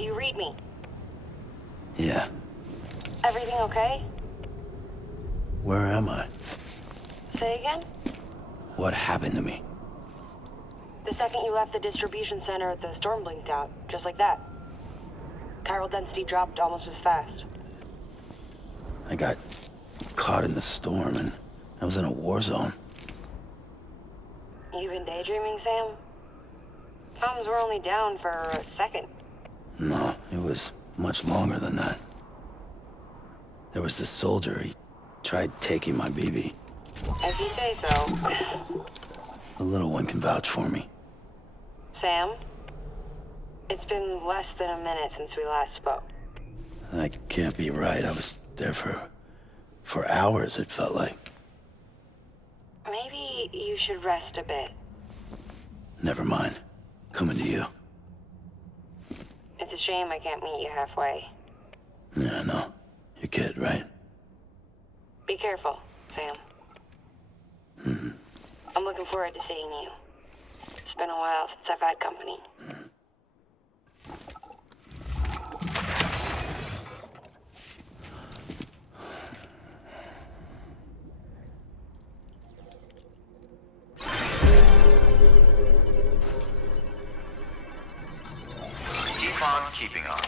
Do you read me? Yeah. Everything okay? Where am I? Say again? What happened to me? The second you left the distribution center, the storm blinked out, just like that. Chiral density dropped almost as fast. I got caught in the storm and I was in a war zone. You been daydreaming, Sam? Comms were only down for a second. No, it was much longer than that. There was this soldier, he tried taking my BB. If you say so. The little one can vouch for me. Sam? It's been less than a minute since we last spoke. That can't be right. I was there for hours, it felt like. Maybe you should rest a bit. Never mind. Coming to you. It's a shame I can't meet you halfway. Yeah, I know. Your kid, right? Be careful, Sam. Mm-hmm. I'm looking forward to seeing you. It's been a while since I've had company. Keep on keeping on.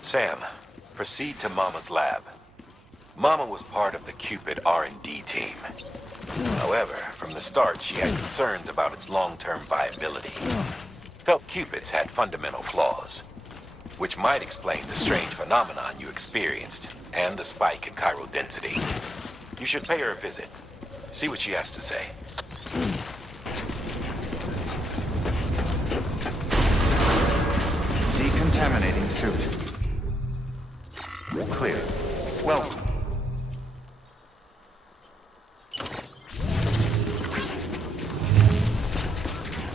Sam, proceed to Mama's lab. Mama was part of the Cupid R&D team. However, from the start, she had concerns about its long-term viability. Felt Cupids had fundamental flaws, which might explain the strange phenomenon you experienced and the spike in chiral density. You should pay her a visit. See what she has to say. Decontaminating suit. Clear. Welcome.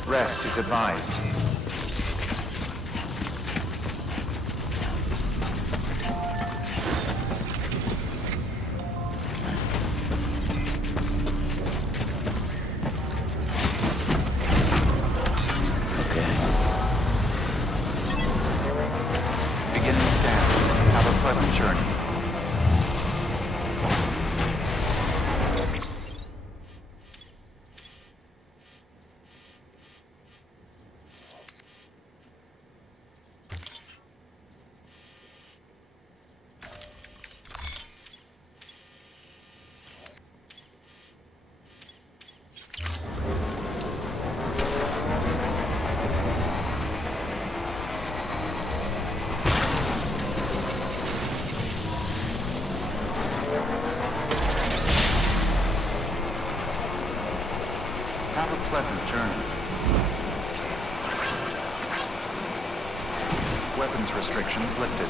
Rest is advised. Pleasant journey. Have a pleasant journey. Weapons restrictions lifted.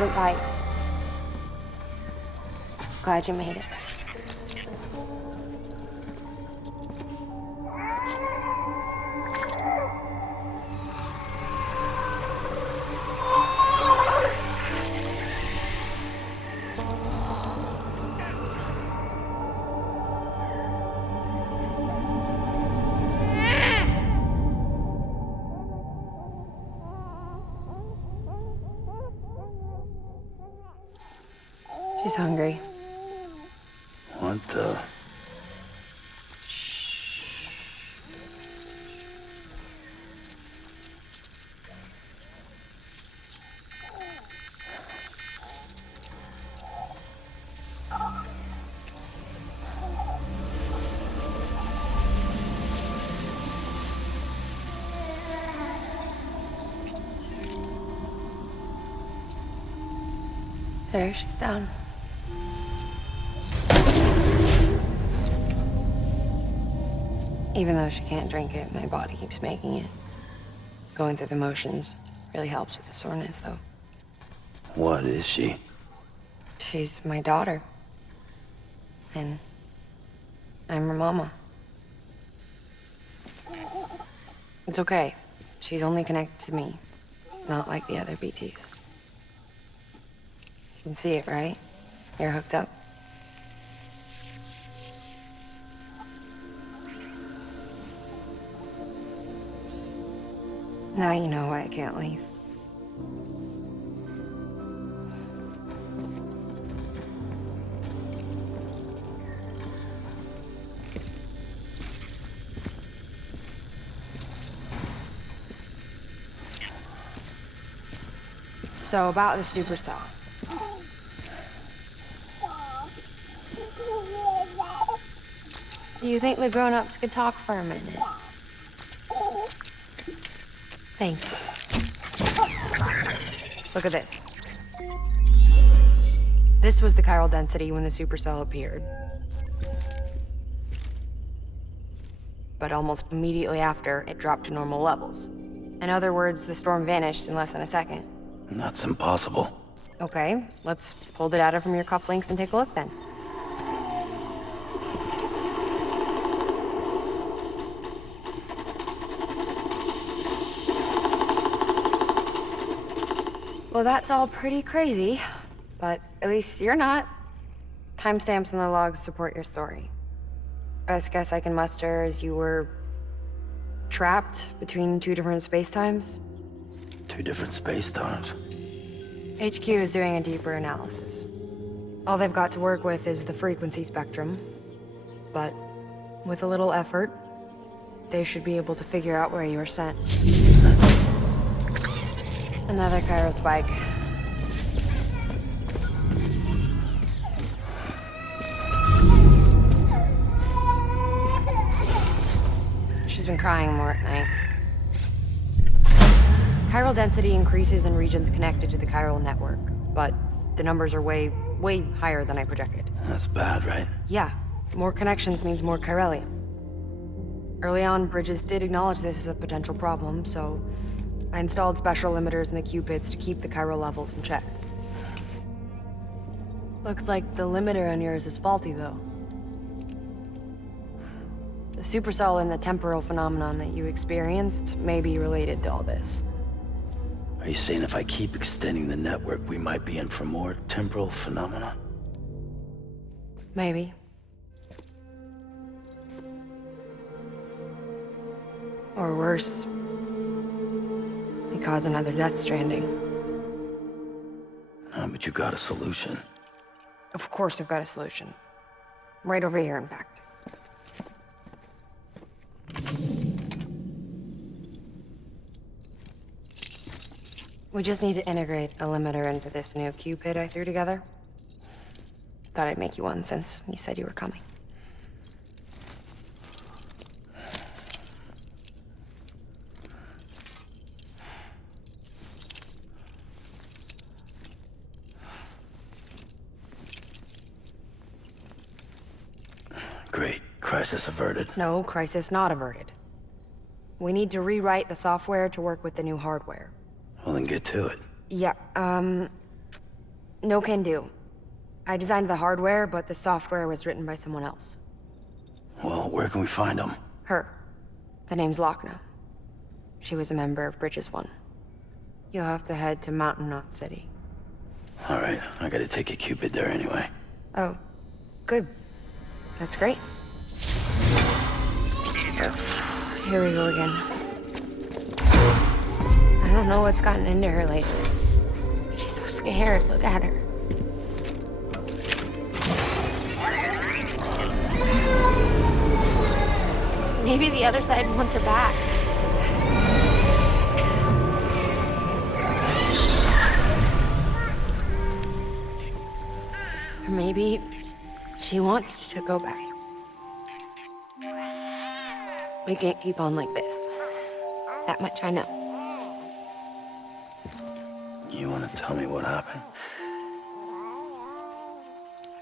wasn't tight. Glad you made it. She's hungry. What the? There, she's down. Even though she can't drink it, my body keeps making it. Going through the motions really helps with the soreness, though. What is she? She's my daughter. And I'm her mama. It's okay. She's only connected to me. It's not like the other BTs. You can see it, right? You're hooked up. Now you know why I can't leave. So about the supercell. Do you think the grown-ups could talk for a minute? Thank you. Look at this. This was the chiral density when the supercell appeared. But almost immediately after, it dropped to normal levels. In other words, the storm vanished in less than a second. That's impossible. Okay, let's pull the data from your cufflinks and take a look then. Well, that's all pretty crazy, but at least you're not. Timestamps in the logs support your story. Best guess I can muster is you were trapped between two different spacetimes. Two different space-times. HQ is doing a deeper analysis. All they've got to work with is the frequency spectrum, but with a little effort, they should be able to figure out where you were sent. Another chiral spike. She's been crying more at night. Chiral density increases in regions connected to the chiral network, but the numbers are way higher than I projected. That's bad, right? Yeah, more connections means more chiralium. Early on, Bridges did acknowledge this as a potential problem, so I installed special limiters in the Cupids to keep the chiral levels in check. Looks like the limiter on yours is faulty, though. The supercell and the temporal phenomenon that you experienced may be related to all this. Are you saying if I keep extending the network, we might be in for more temporal phenomena? Maybe. Or worse, they cause another Death Stranding. But you got a solution. Of course I've got a solution. Right over here, in fact. We just need to integrate a limiter into this new Cupid I threw together. Thought I'd make you one since you said you were coming. Great. Crisis averted. No, crisis not averted. We need to rewrite the software to work with the new hardware. Well, then get to it. Yeah, No can do. I designed the hardware, but the software was written by someone else. Well, where can we find them? Her. The name's Lochner. She was a member of Bridges 1. You'll have to head to Mountain Knot City. Alright, I gotta take a Cupid there anyway. Oh, good. That's great. Here we go again. I don't know what's gotten into her lately. She's so scared. Look at her. Maybe the other side wants her back. Or maybe she wants to go back. We can't keep on like this. That much I know. You wanna tell me what happened?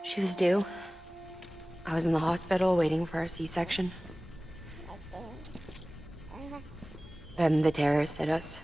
She was due. I was in the hospital waiting for a C-section. And the terrorists hit us.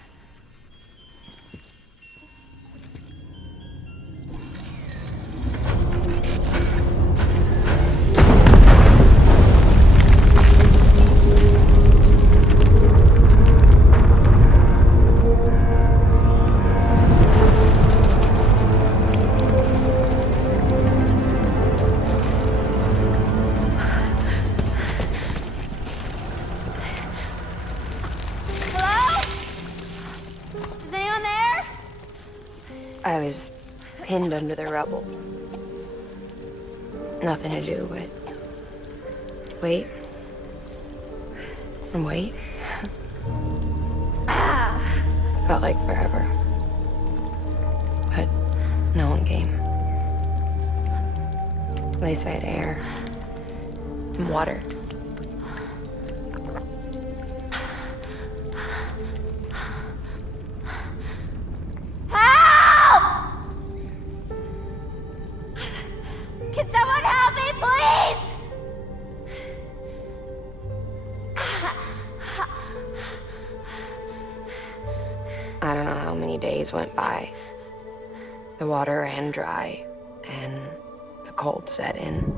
I was pinned under the rubble. Nothing to do but wait and wait. Felt like forever. But no one came. They said air and water. Can someone help me, please? I don't know how many days went by. The water ran dry, and the cold set in.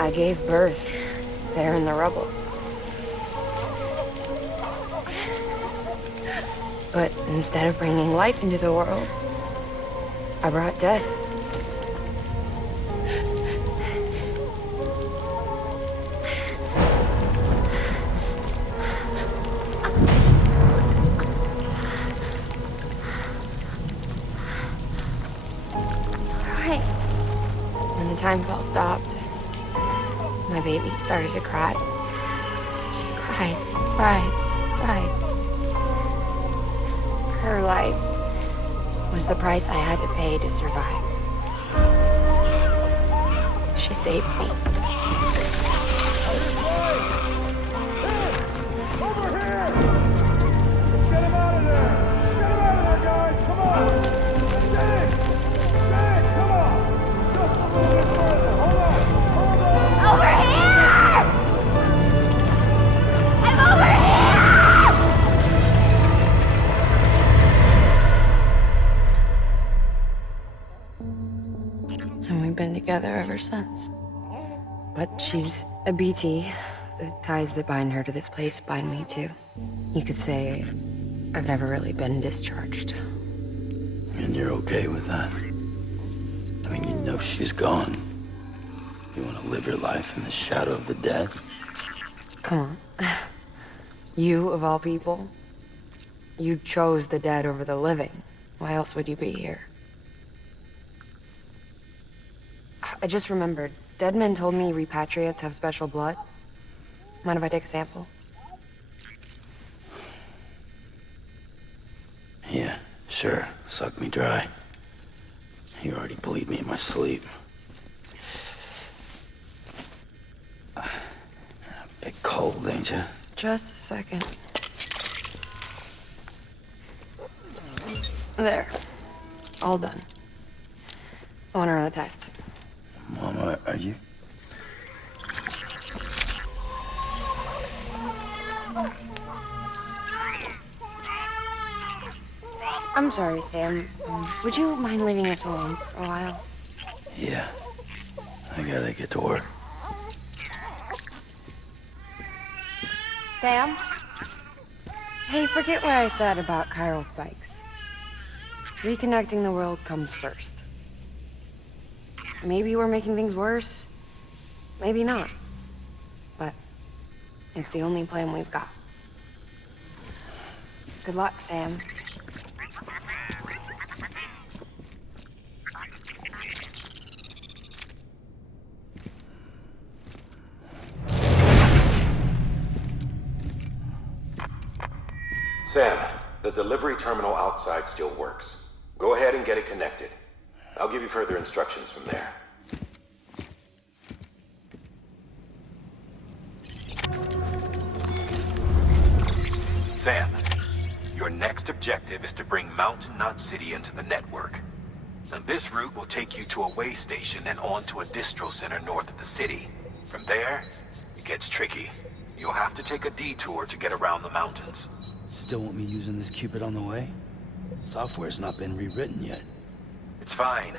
I gave birth there in the rubble. But instead of bringing life into the world, I brought death. Right. When the time fell stopped, my baby started to cry. She cried, cried, cried. Her life was the price I had to pay to survive. She saved me. Over here! Get him out of there! Get him out of there, guys! Come on! Get it! Get it! Come on! Just a little bit further. Hold on! Hold on! Over here! I'm over here! And we've been together ever since. But she's a BT. The ties that bind her to this place bind me too. You could say I've never really been discharged. And you're okay with that? I mean, you know she's gone. You want to live your life in the shadow of the dead? Come on. You, of all people, you chose the dead over the living. Why else would you be here? I just remembered. Dead men told me repatriates have special blood. Mind if I take a sample? Yeah, sure. Suck me dry. You already bleed me in my sleep. A bit cold, ain't you? Just a second. There. All done. I want to run a test. Mama, are you? I'm sorry, Sam. Would you mind leaving us alone for a while? Yeah. I gotta get to work. Sam? Hey, forget what I said about chiral spikes. Reconnecting the world comes first. Maybe we're making things worse. Maybe not. But it's the only plan we've got. Good luck, Sam. Sam, the delivery terminal outside still works. Go ahead and get it connected. I'll give you further instructions from there. Sam, your next objective is to bring Mountain Knot City into the network. Now, this route will take you to a way station and on to a distro center north of the city. From there, it gets tricky. You'll have to take a detour to get around the mountains. Still want me using this Cupid on the way? Software's not been rewritten yet. It's fine.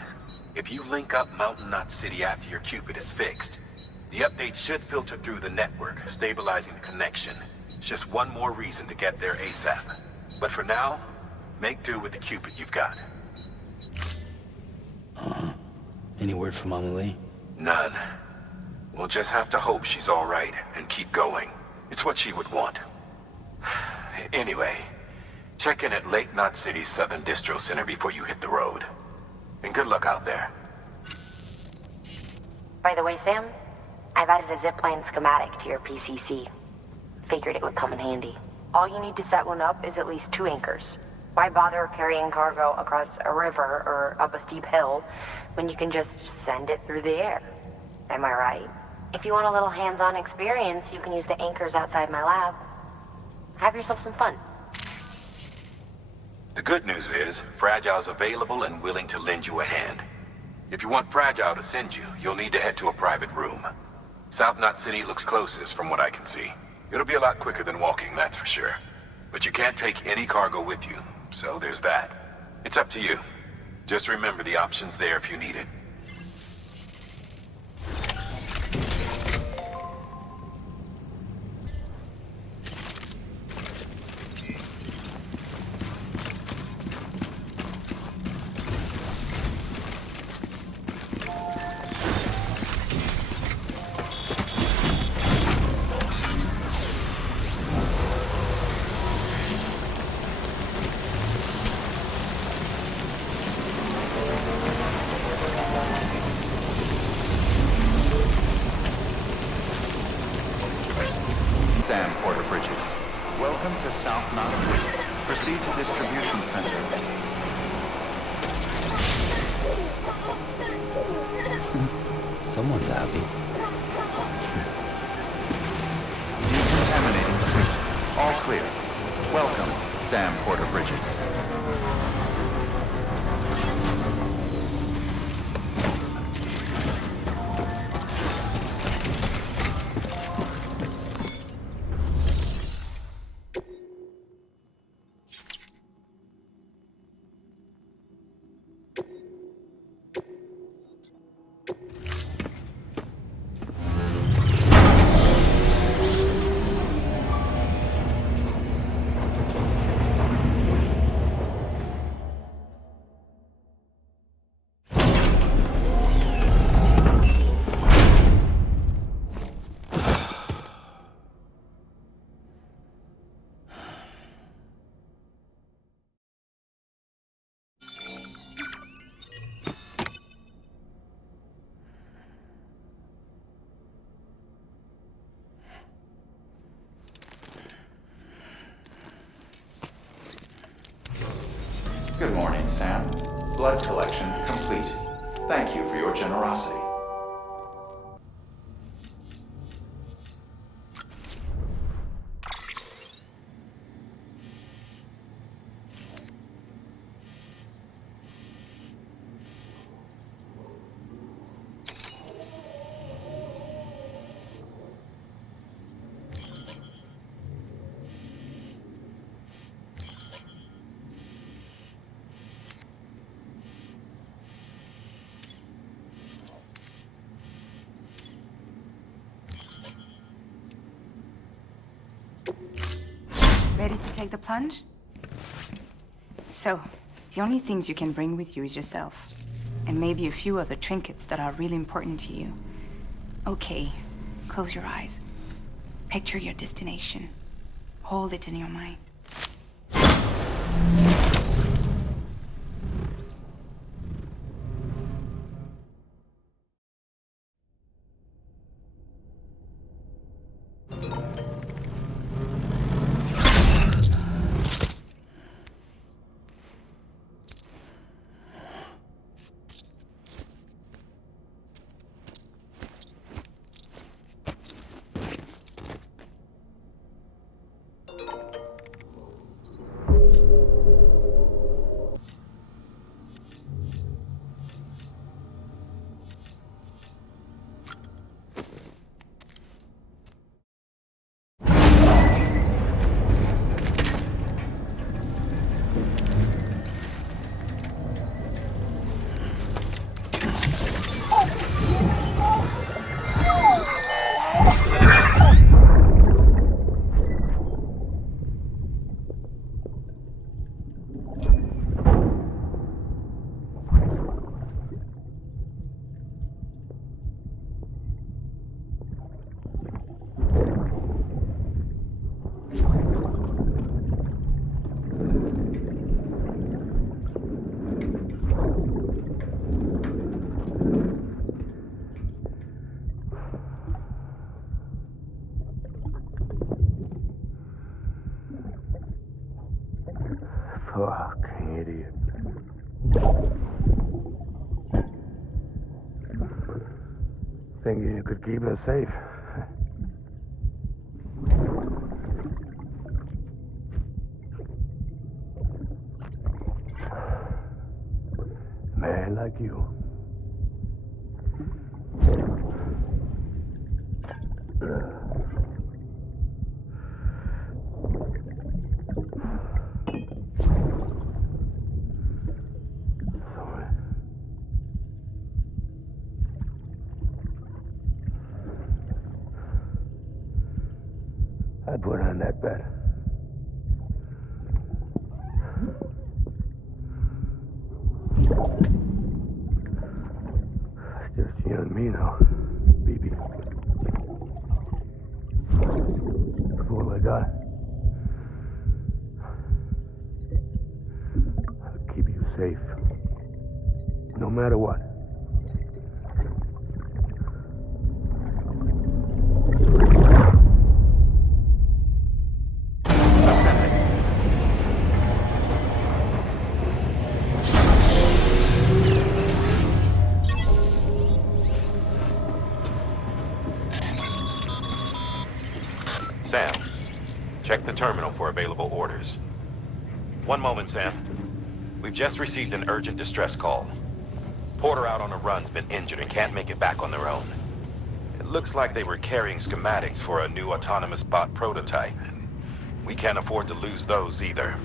If you link up Mountain Knot City after your Cupid is fixed, the update should filter through the network, stabilizing the connection. It's just one more reason to get there ASAP. But for now, make do with the Cupid you've got. Any word from Mama Lee? None. We'll just have to hope she's all right and keep going. It's what she would want. Anyway, check in at Lake Knot City's Southern Distro Center before you hit the road. And good luck out there. By the way, Sam, I've added a zipline schematic to your PCC. Figured it would come in handy. All you need to set one up is at least 2 anchors. Why bother carrying cargo across a river or up a steep hill when you can just send it through the air? Am I right? If you want a little hands-on experience, you can use the anchors outside my lab. Have yourself some fun. The good news is, Fragile's available and willing to lend you a hand. If you want Fragile to send you, you'll need to head to a private room. South Knot City looks closest from what I can see. It'll be a lot quicker than walking, that's for sure. But you can't take any cargo with you, so there's that. It's up to you. Just remember the option's there if you need it. Sam Porter Bridges. Welcome to South Knot City. Proceed to distribution center. Someone's happy. Decontaminating suit. All clear. Welcome, Sam Porter Bridges. Good morning, Sam. Blood collection complete. Thank you for your generosity. Ready to take the plunge? So, the only things you can bring with you is yourself. And maybe a few other trinkets that are really important to you. Okay, close your eyes. Picture your destination. Hold it in your mind. Fucking idiot. Thinking you could keep us safe. Man like you. I put on that bet. Just you and me now, baby. That's all I got. I'll keep you safe. No matter what. Sam, check the terminal for available orders. One moment, Sam. We've just received an urgent distress call. Porter out on a run's been injured and can't make it back on their own. It looks like they were carrying schematics for a new autonomous bot prototype, and we can't afford to lose those either.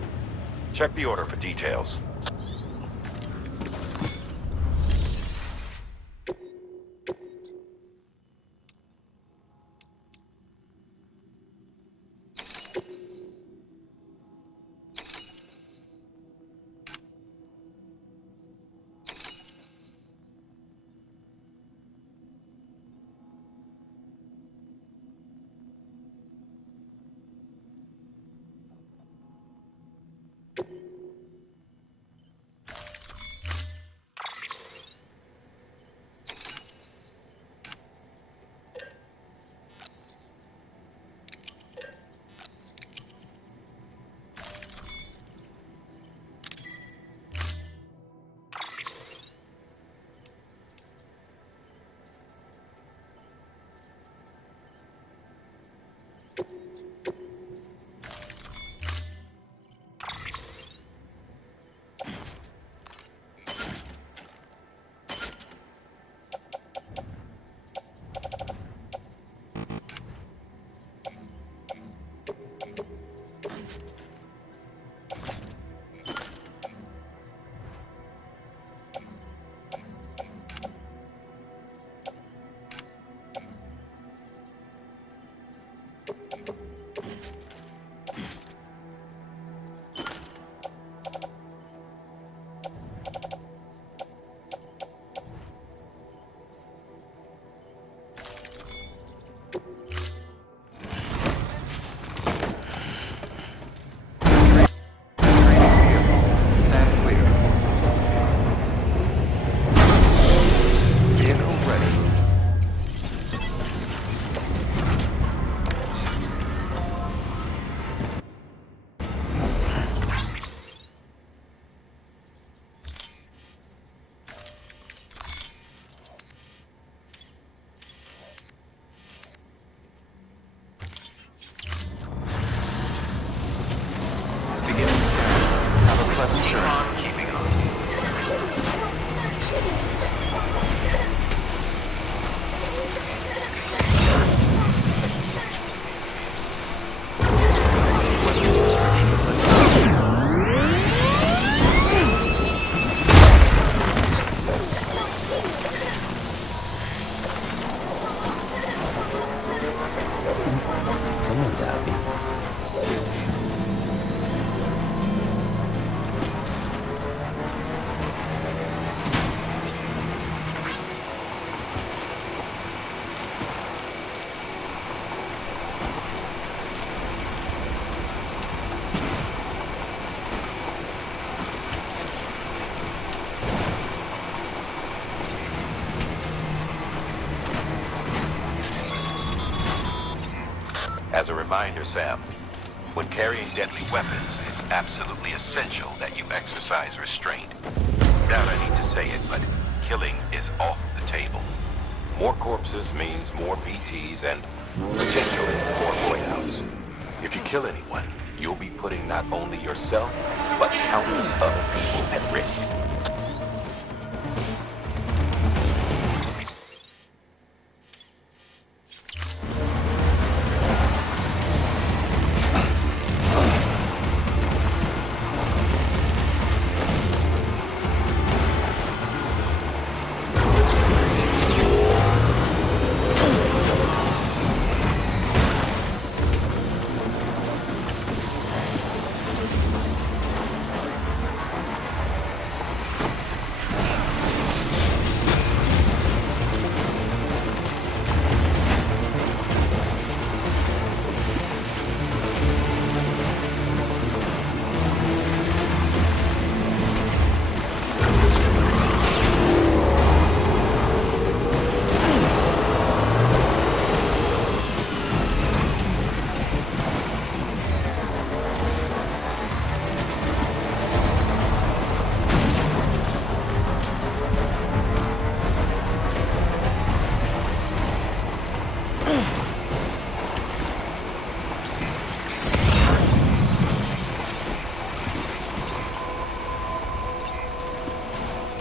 Check the order for details. Someone's happy. As a reminder, Sam, when carrying deadly weapons, it's absolutely essential that you exercise restraint. Doubt I need to say it, but killing is off the table. More corpses means more BTs and potentially more void-outs. If you kill anyone, you'll be putting not only yourself, but countless other people at risk.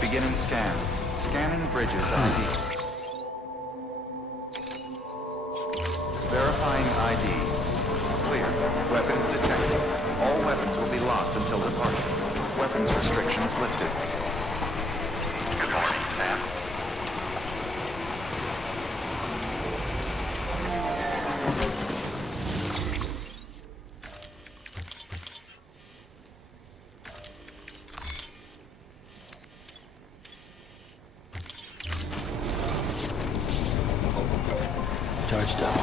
Beginning scan. Scanning bridges ID. Verifying ID. Clear. Weapons detected. All weapons will be locked until departure. Weapons restrictions lifted. Good morning, Sam. Charged up.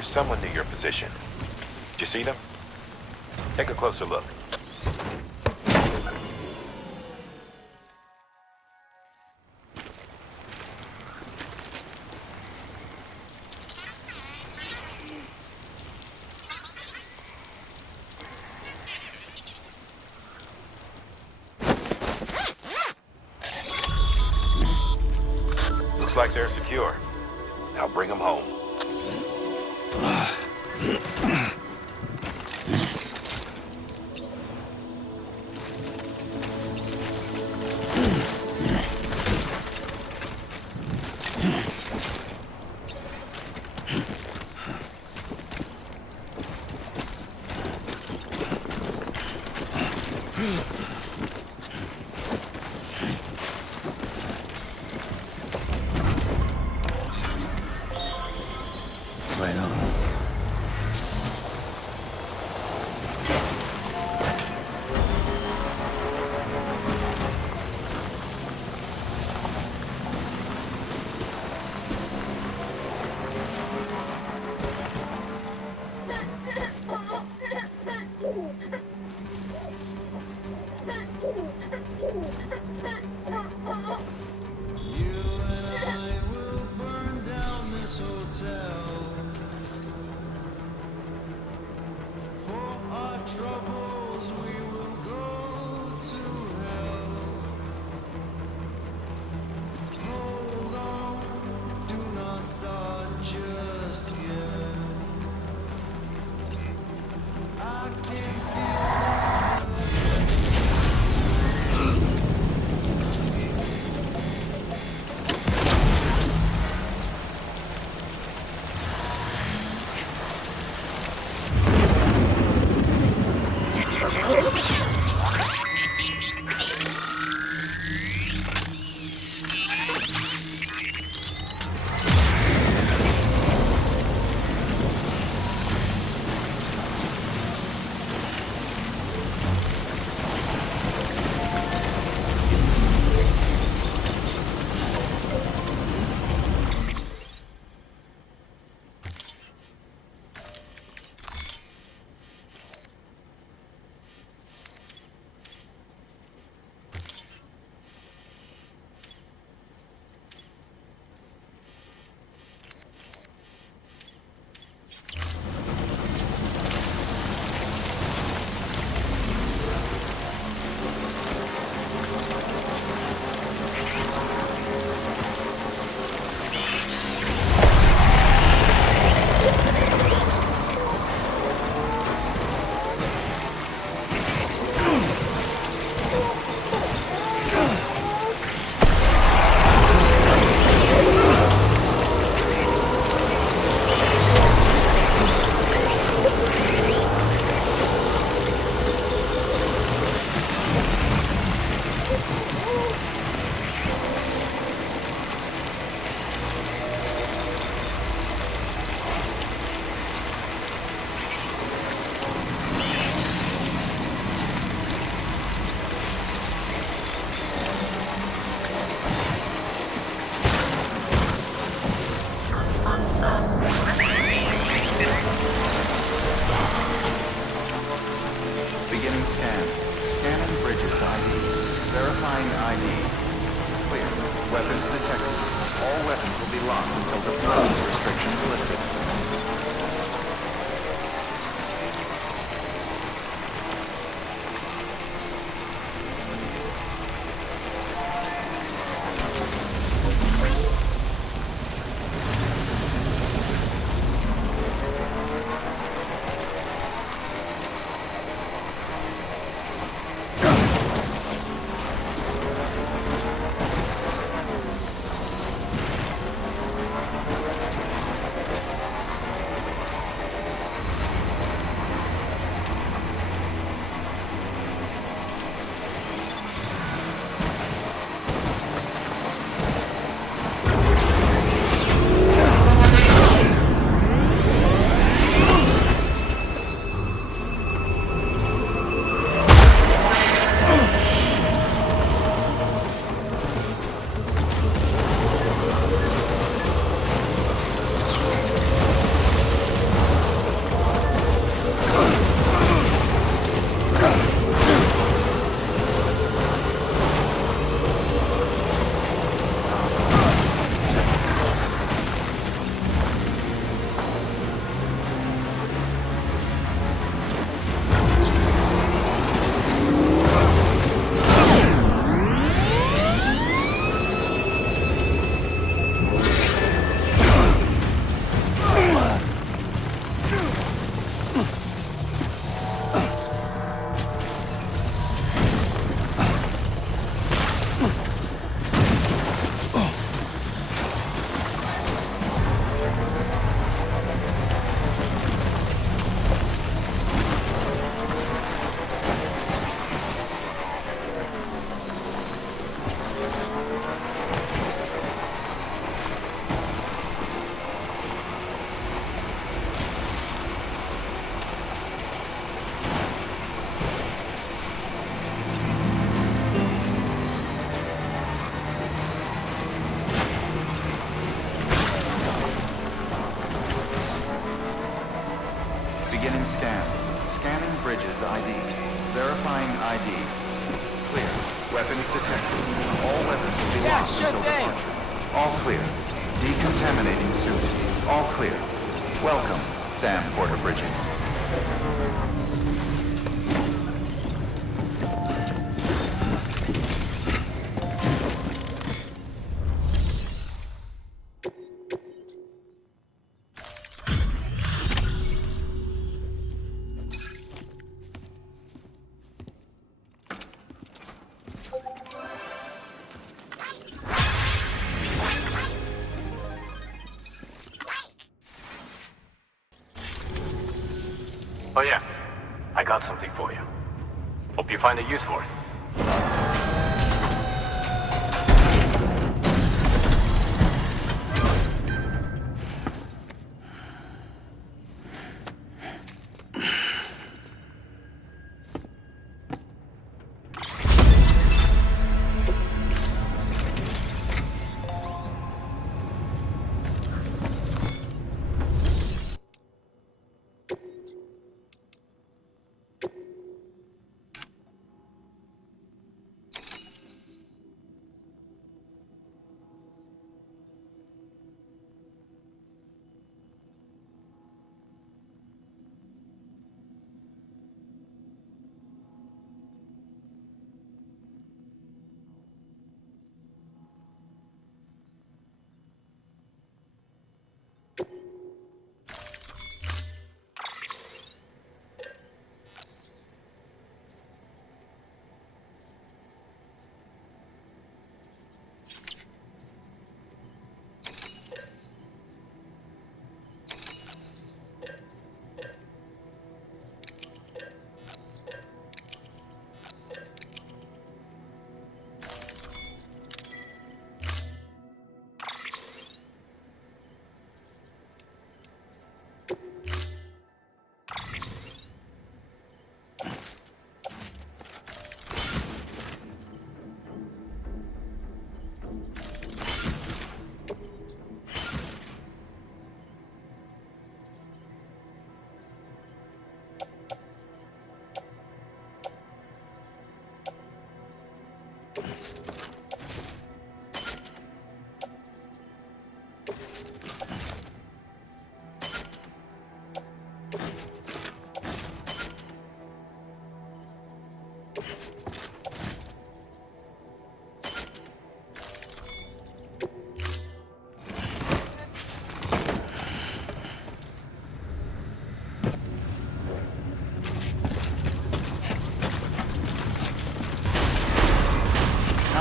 There's someone near your position. Did you see them? Take a closer look. Looks like they're secure. Now bring them home. Right on. Weapons detected. All weapons will be locked until the Prologue restrictions listed. Beginning scan. Scanning bridges ID. Verifying ID. Clear. Weapons detected. All weapons will be lost until departure. All clear. Decontaminating suit. All clear. Welcome, Sam Porter Bridges. Oh yeah, I got something for you. Hope you find a use for it.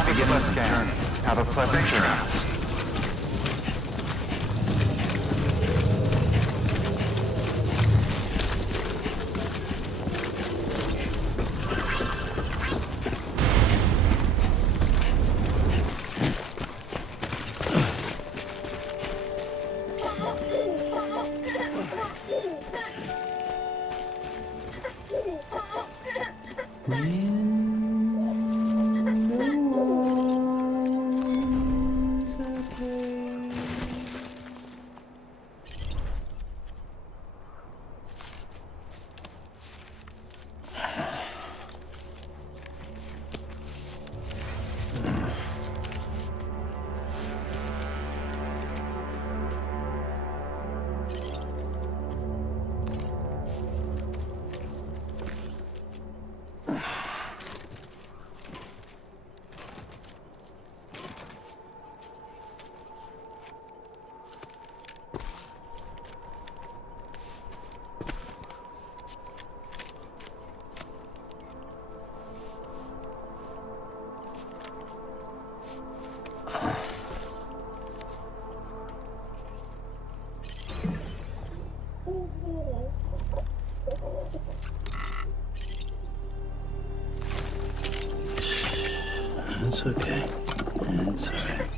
Begin the scan. Have a pleasant journey. It's okay. It's all right.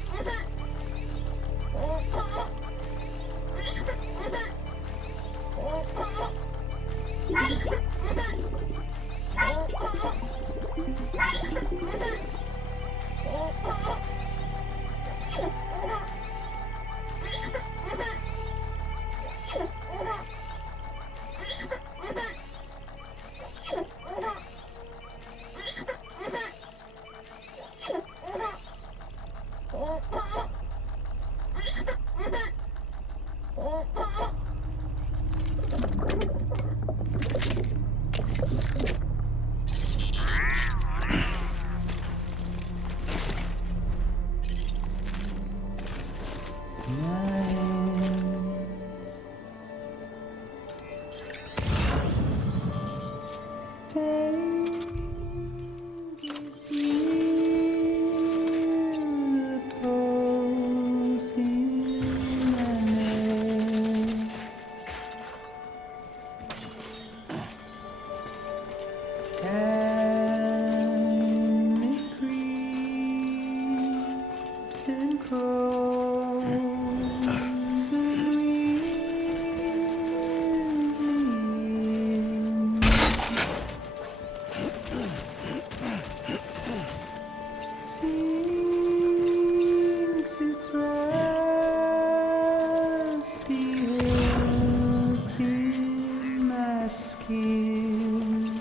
skin.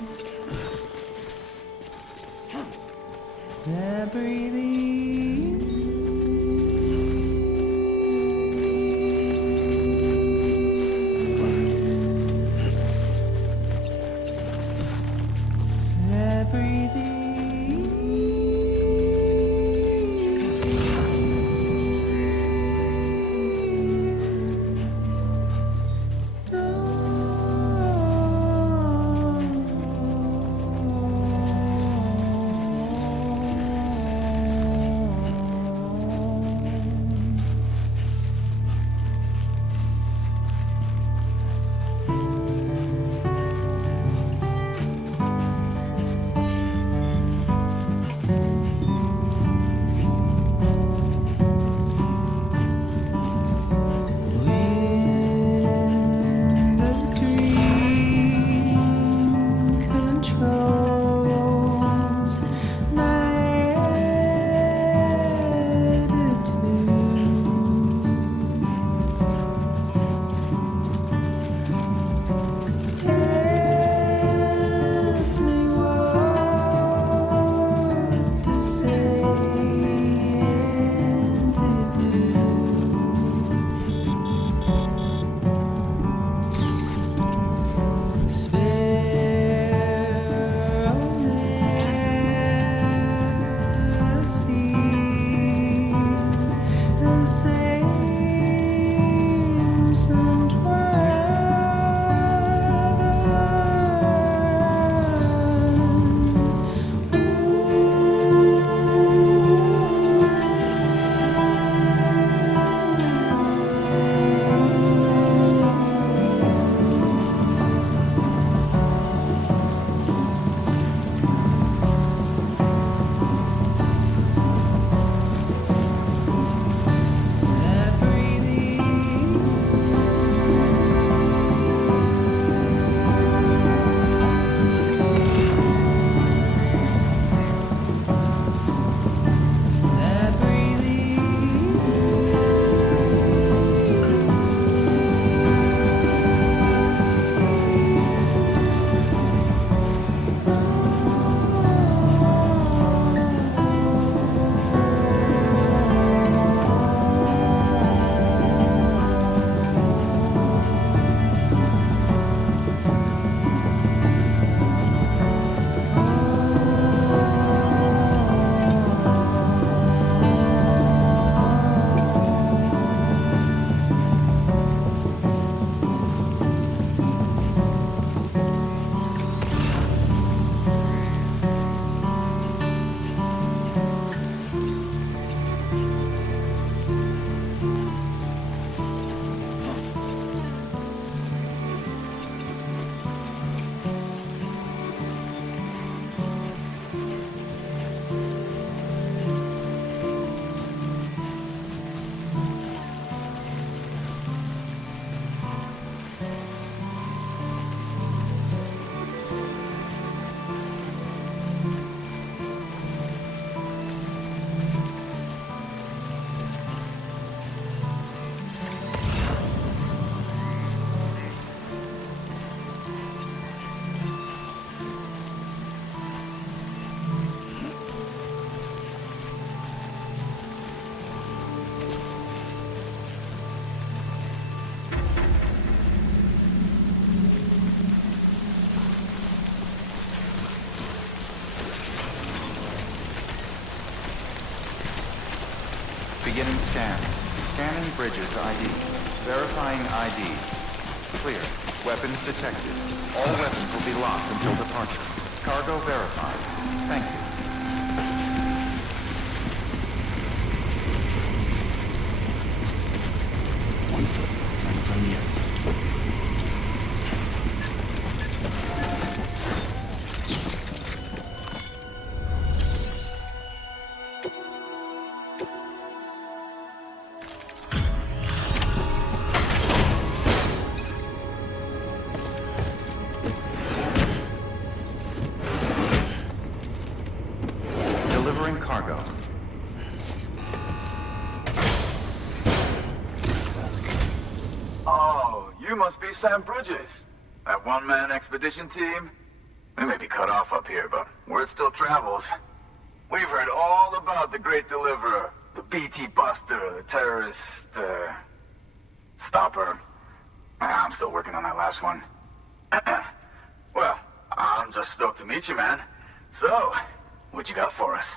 They're breathing. They're breathing. Beginning scan. Scanning bridges ID. Verifying ID. Clear. Weapons detected. All weapons will be locked until departure. Cargo verified. Thank you. One foot right in front of the other. Cargo. Oh, you must be Sam Bridges. That one-man expedition team? We may be cut off up here, but word still travels. We've heard all about the Great Deliverer, the BT Buster, the terrorist, stopper. I'm still working on that last one. Well, I'm just stoked to meet you, man. So, what you got for us?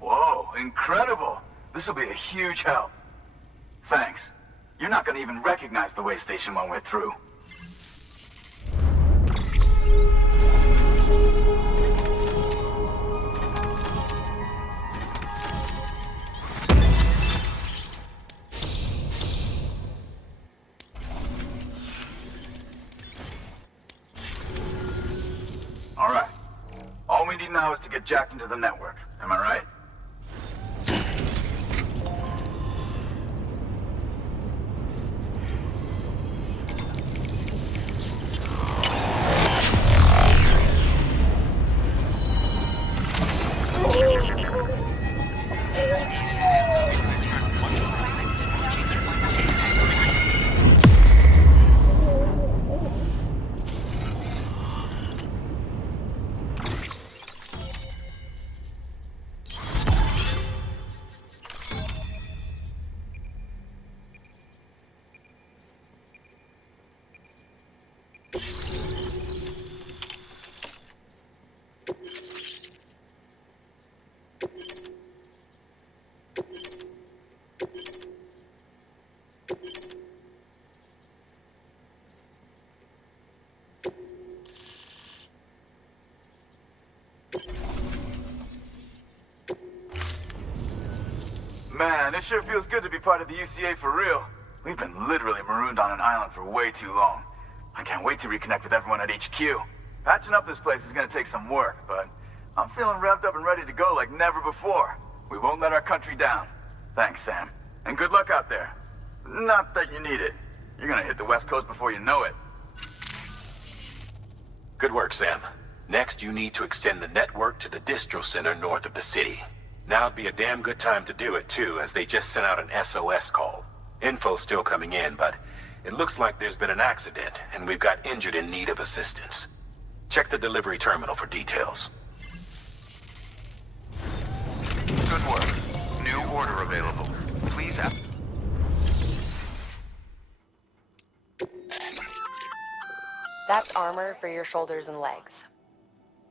Whoa, incredible! This will be a huge help. Thanks. You're not gonna even recognize the way Station 1 went through. Alright. All we need now is to get jacked into the network. Am I right? Man, it sure feels good to be part of the UCA for real. We've been literally marooned on an island for way too long. I can't wait to reconnect with everyone at HQ. Patching up this place is gonna take some work, but I'm feeling revved up and ready to go like never before. We won't let our country down. Thanks, Sam. And good luck out there. Not that you need it. You're gonna hit the West Coast before you know it. Good work, Sam. Next, you need to extend the network to the distro center north of the city. Now'd be a damn good time to do it, too, as they just sent out an SOS call. Info's still coming in, but it looks like there's been an accident, and we've got injured in need of assistance. Check the delivery terminal for details. Good work. New order available. Please have... That's armor for your shoulders and legs.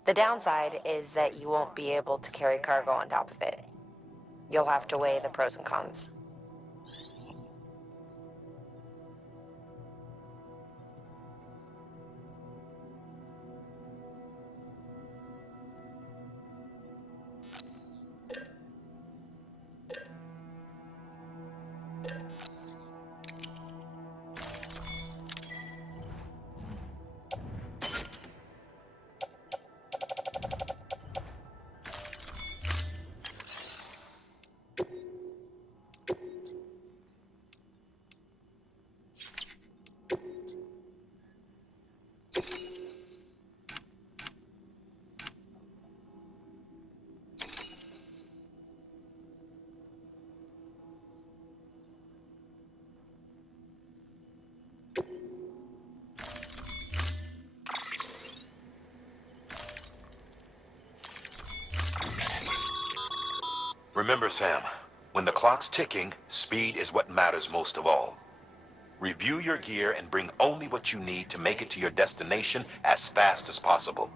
The downside is that you won't be able to carry cargo on top of it. You'll have to weigh the pros and cons. Remember, Sam, when the clock's ticking, speed is what matters most of all. Review your gear and bring only what you need to make it to your destination as fast as possible.